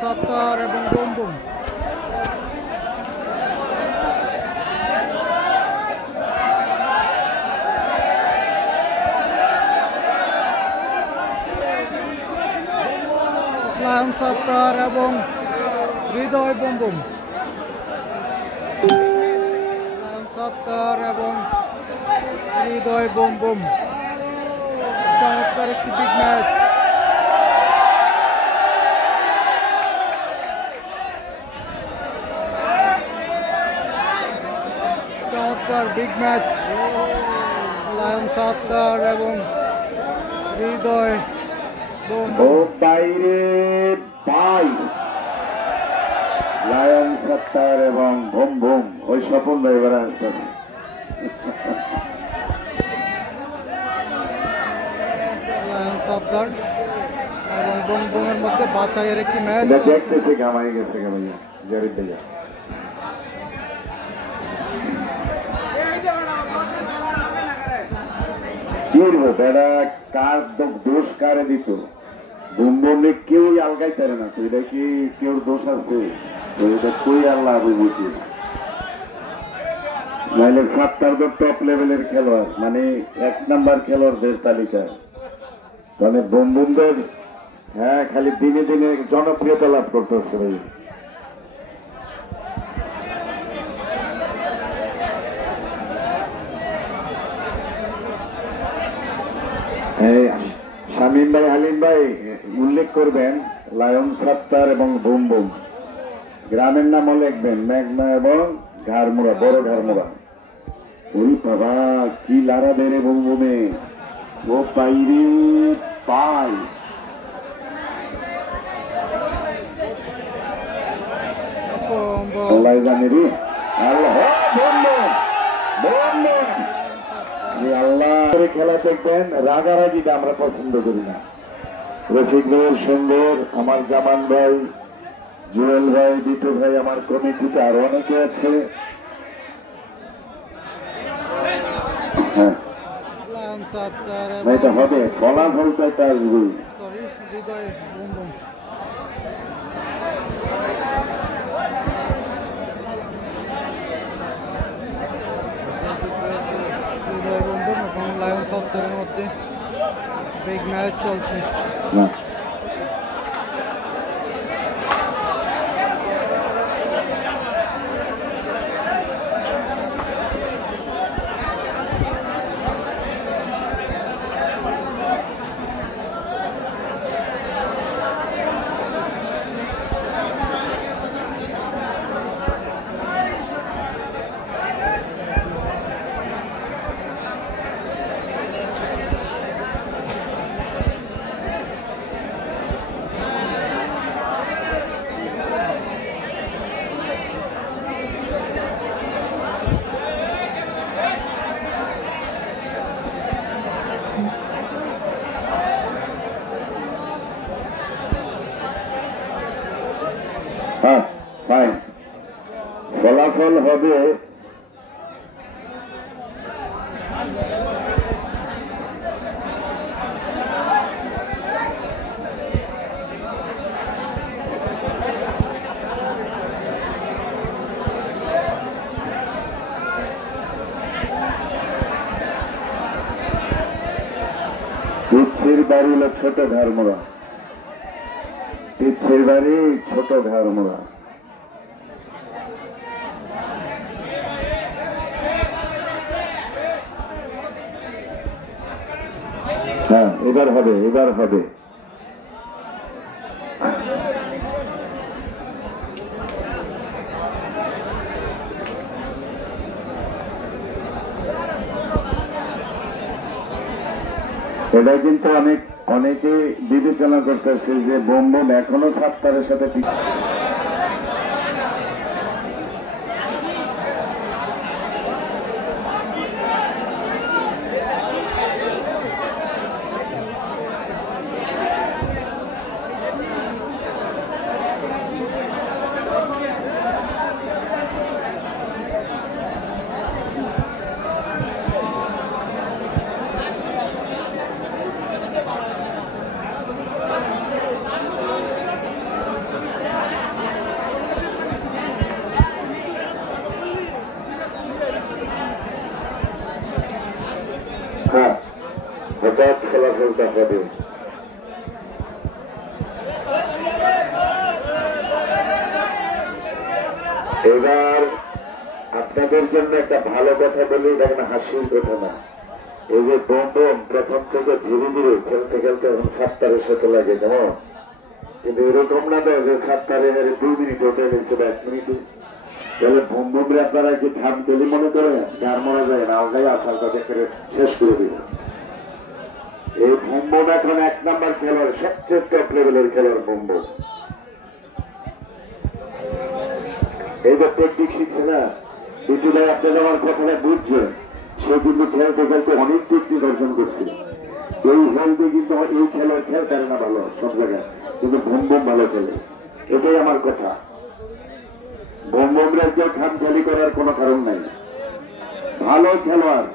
সত্তর এবং boom boom. Lion সত্তর এবং হৃদয় বুম বুম। লায়ন সত্তর এবং হৃদয় বুম বুম। চমৎকার একটি বিগ ম্যাচ। চমৎকার বিগ ম্যাচ। লায়ন সত্তর এবং হৃদয় বুম বুম। বাইরে ভাই লায়ন সত্তর এবং বুম বুম। ওই স্বপন ভাই এবার আসবেন। লায়ন সত্তর এবং বুম বুমের মধ্যে বাছাইয়ের একটি ম্যাচ দেখতেছে গামাই গেছে গামাইয়া জরিপ ভাইয়া। কি বেড়া কার দোষ কারে দিত? বুম বুমে কেউই আলগাই পারে না। তো এটা কি কেউ দোষ আছে? এটা কই আল্লাহ আমি বুঝি। নাহলে সত্তর তো টপ লেভেলের খেলোয়াড়, মানে 1 নাম্বার খেলোয়াড়দের তালিকায়। মানে বুম বুমদের হ্যাঁ খালি দিনে দিনে জনপ্রিয়তা লাভ করতেছে ভাই। শামীম ভাই, হালিম ভাই উল্লেখ করবেন লায়ন সত্তর এবং বুম বুম। গ্রামের নামও লিখবেন মেঘনা এবং ঘাড়মুড়া, বড় ঘাড়মুড়া। ওই বাবা কি লারা বেড়ে বুম বুমে। ও বাইরে পাই আল্লাহ জানে রে। আল্লাহ আল্লাহ খেলা দেখবেন। রাগারাগিটা আমরা পছন্দ করি না। রফিক ভাইয়ের সুন্দর, আমার জামান ভাই, জুয়েল ভাই, বিটু ভাই, আমার কমিটিতে আরো অনেকে আছে। হ্যাঁ এটা হবে, ফলাফলটা একটা আসবে। হৃদয় বুম বুম। এবং লায়ন সত্তরের মধ্যে বিগ ম্যাচ চলছে। হ্যাঁ ফাইন, ফলাফল হবে পিচ্ছির বাড়ি হলো ছোট ঘাড়মোড়া। পিচ্ছির বাড়ি ছোট ঘাড়মোড়া। হ্যাঁ এবার হবে, এবার হবে। এটা কিন্তু অনেকে বিবেচনা করতেছে যে বুম বুম এখনো সত্তরের সাথে চলাচলটা হবে। এবার আপনাদের জন্য একটা ভালো কথা বলি, এটা কোনো হাসির কথা না। এই যে বন্ধন প্রথম থেকে ধীরে ধীরে খেলতে খেলতে এখন 7টারের সাথে লাগে, কেমন? কিন্তু এরকম না দেয় যে 7টারে 2 মিনিট হতে গেছে বা 1 মিনিটে। তাহলে বন্ধুরে আপনারা কি থাম তেলি মনে করেন, গান মরা যায় না, আলগাই আসার তাদের করে শেষ করে দিল। এই বন্ধন এখন 1 নাম্বার খেলোয়াড়, সবচেয়ে টপ লেভেলের খেলোয়াড় বন্ধন। এই যে টেকনিক শিখছে না, কিন্তু ভাই আপনারা আমার কথাটা বুঝছেন, সে কিন্তু খেলতে খেলতে অনেক টেকনিক অর্জন করছে। এই হেলতে কিন্তু এই খেলার খেল করে না ভালো সব জায়গায়, কিন্তু বুম বুম ভালো খেলে। এটাই আমার কথা। বুম বুমরা কেউ খাম খেলি করার কোনো কারণ নাই, ভালো খেলোয়াড়।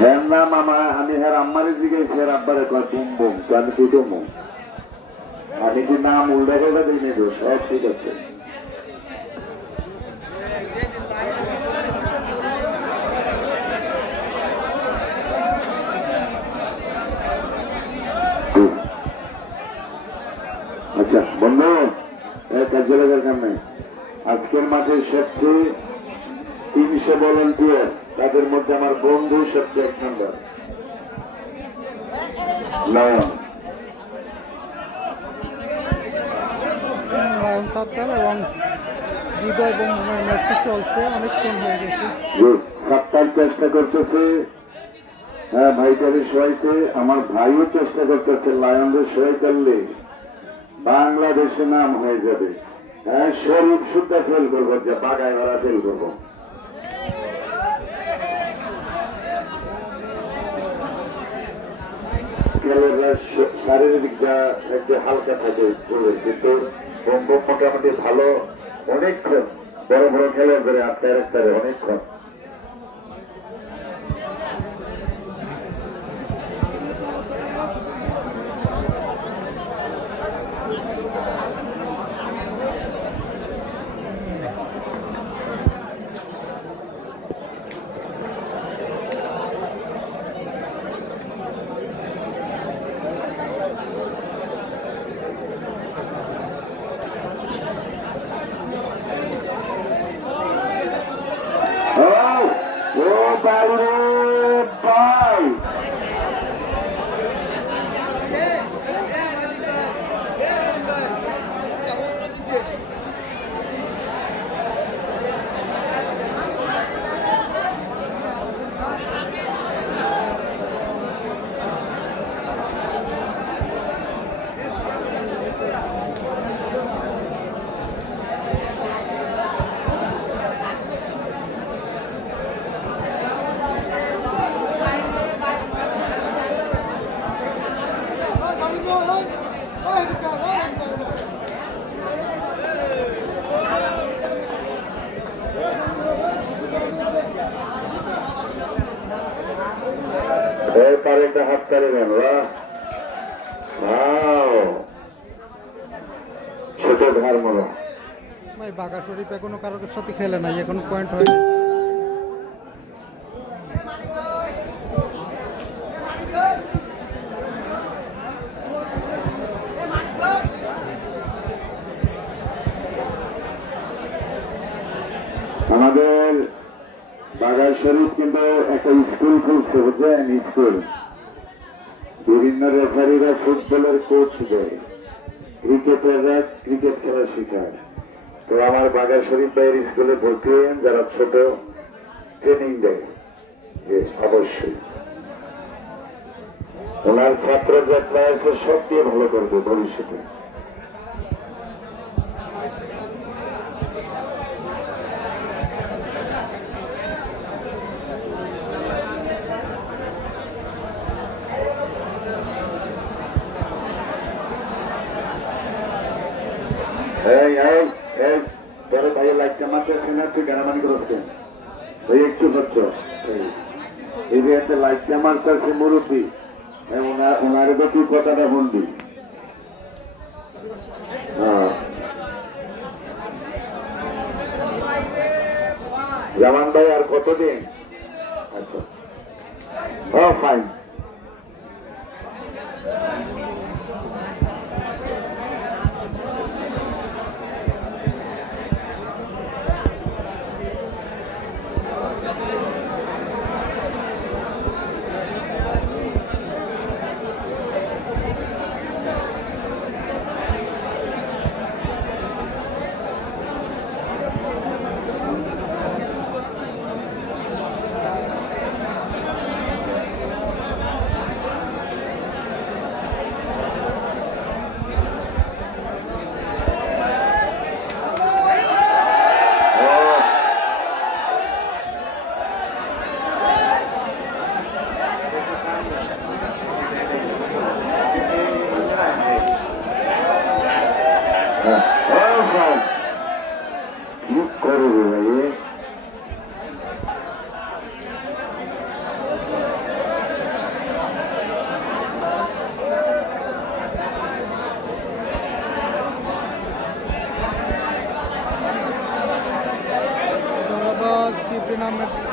হ্যাঁ না মামা, আমি হ্যাঁ আম্মারের দিকে ফের আব্বারে কয় বুম বুম, তো আমি দুটো মুম, আমি কি নাম উল্টা করে দিই নেব, সব ঠিক আছে। আচ্ছা বন্ধু, কার্যালয়ের কারণে আজকের মাঠে সবচেয়ে 300 ভলান্টিয়ার, তাদের মধ্যে আমার বন্ধু সবচেয়ে 1 নম্বর নয়ন। লায়ন সর্দার এবং হৃদয় বন্ধনের ম্যাচটি চলছে, অনেকক্ষণ হয়ে গেছে। সপ্তাহ চেষ্টা করতেছে, হ্যাঁ ভাইটারে শোয়াইতে, আমার ভাইও চেষ্টা করতেছে লায়নদের শোয়াই করলে বাংলাদেশে নাম হয়ে যাবে। হ্যাঁ শরীফ সুদ্ধা ফেল করবো, যা বাগায় ভাড়া ফেল করবো। শারীরিকটা একটু হালকা থাকে, কিন্তু মোটামুটি ভালো, অনেকক্ষণ বড় বড় খেলোয়াড় ধরে আটকায় রাখতে পারে অনেকক্ষণ। কারেন্টটা হাত কারে নেন, ছোট ঘর মনে ভাই বাঘা শরীফ এখনো কারোর সাথে খেলে নাই, এখনো পয়েন্ট হয়নি। আমাদের বাঘা শরীফ কিন্তু একটা স্কুল খুলছে, বুঝলেন? স্কুল, বিভিন্ন রেফারিরা ফুটবলের কোচ দেয়, ক্রিকেটাররা ক্রিকেট খেলা শেখায়। তো আমার বাঘা শরীফ ভাইয়ের স্কুলে ভর্তি হন, যারা ছোট ট্রেনিং দেয়, অবশ্যই ওনার ছাত্র যাত্রা আছে, সব দিয়ে ভালো করবে ভবিষ্যতে। ভাইয়ের লাইটটা মারতেছে না, তুই গানামানি করছেন ভাই, একটু হচ্ছ এই যে একটা লাইটটা মারতেছে মুরব্বী, ওনার বেশি কথাটা বলবি। জামান ভাই আর কতদিন? আচ্ছা, ও ফাইন।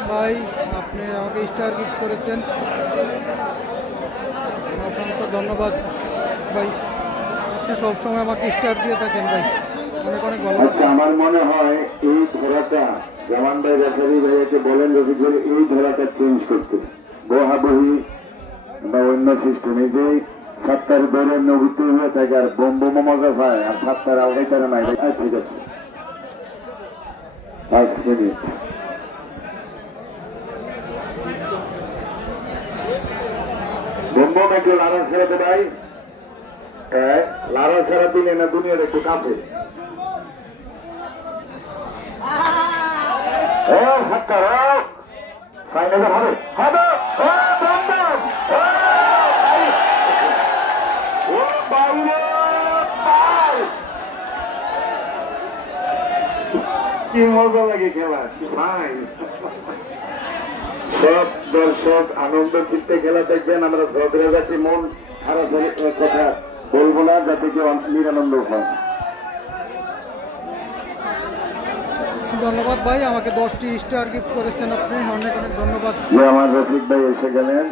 ভাই আপনি আমাকে স্টার গিফট করেছেন, অসংখ্য ধন্যবাদ ভাই। আপনি সবসময় আমাকে স্টার দিয়ে থাকেন ভাই, অনেক অনেক ভালোবাসা। আচ্ছা, আমার মনে হয় এই ধরাটা জামান ভাই রেফারি ভাইয়াকে বলেন রফিক ভাই এই ধরাটা চেঞ্জ করতে, বহাবহি বা অন্য সিস্টেম। এই যে সাতটার দৌড়ের নবীতে হয়ে থাকে আর বোম মজা পায় আর সাতটার আওয়াই তারা নাই। ঠিক আছে, 5 মিনিট। বোম একটু লাড়া ছেড়াতে ভাই, লাড়া ছাড়া দিলে না দুনিয়ার একটু কাঁপে। ফাইনালে হবে হবে। কি মজা লাগে খেলা, ভাই। সব দর্শক আনন্দ চিত্তে খেলা দেখবেন। আমরা ঝগড়া যাচ্ছি, মন খারাপ কথা বলবো না, যাতে কেউ নিরানন্দ হয়। ধন্যবাদ ভাই, আমাকে 10টি স্টার গিফট করেছেন আপনি, অনেক অনেক ধন্যবাদ। যে আমার রফিক ভাই এসে গেলেন।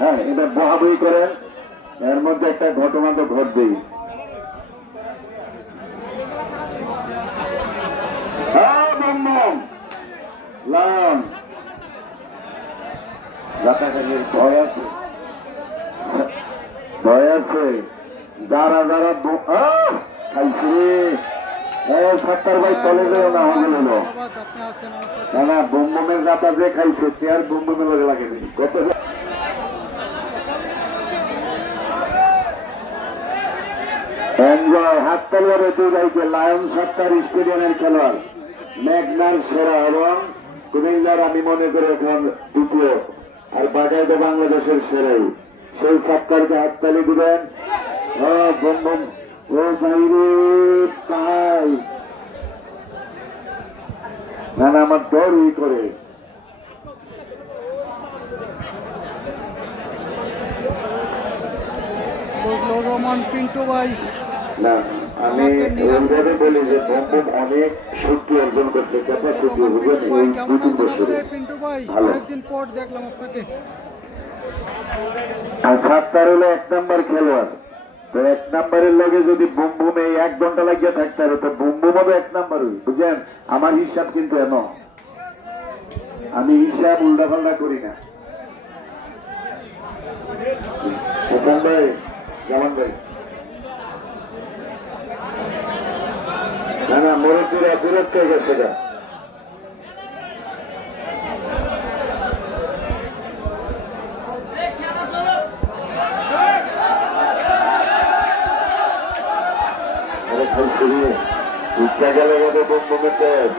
হ্যাঁ, এটা বহাবহি করেন, এর মধ্যে একটা ঘটনা তো ঘটবেই। ভয় আছে, ভয় আছে। যারা যারা খাইছি সত্তর ভাই চলে গেল না, হয়ে গেল না। বোমের গাতা যে খাইছে সে আর বোমের লগে লাগেনি। কত এনজয় হাততালি হবে তুই যাইছে। লায়ন সত্তর স্টেডিয়ামের খেলোয়াড়, মেঘনার সেরা এবং কুমিল্লার আমি মনে করি এখন দ্বিতীয়, আর বাজাইতে বাংলাদেশের সেরাই। সেই সত্তরকে হাততালি দিবেন। ও বোম বোম, ও বাইরে তাই না, আমার ডরই করে। রহমান পিন্টু ভাই, না, আমি ওইভাবে বলি যে বোম অনেক শক্তি অর্জন করছে, ক্যাপাসিটি পিন্টু ভাই অনেকদিন পর দেখলাম আপনাকে। আর সাতটার হলো 1 নম্বর খেলোয়াড়, তো 1 নম্বরের লগে যদি বুম বুমে 1 ঘন্টা লাগিয়ে থাকতে হবে, তো বুম বুম হবে 1 নম্বর, বুঝলেন? আমার হিসাব কিন্তু এমন, আমি হিসাব উল্টাপাল্টা করি না। ভাই জামান ভাই, না না, মুরব্বীরা বিরত হয়ে গেছে। ইচ্ছা গেলে গেলে বোম বোমের তেজ।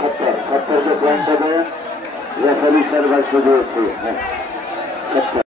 সত্তর সত্তরকে পয়েন্টটা দেন, রেফারি সার্ভার শুরু হচ্ছে।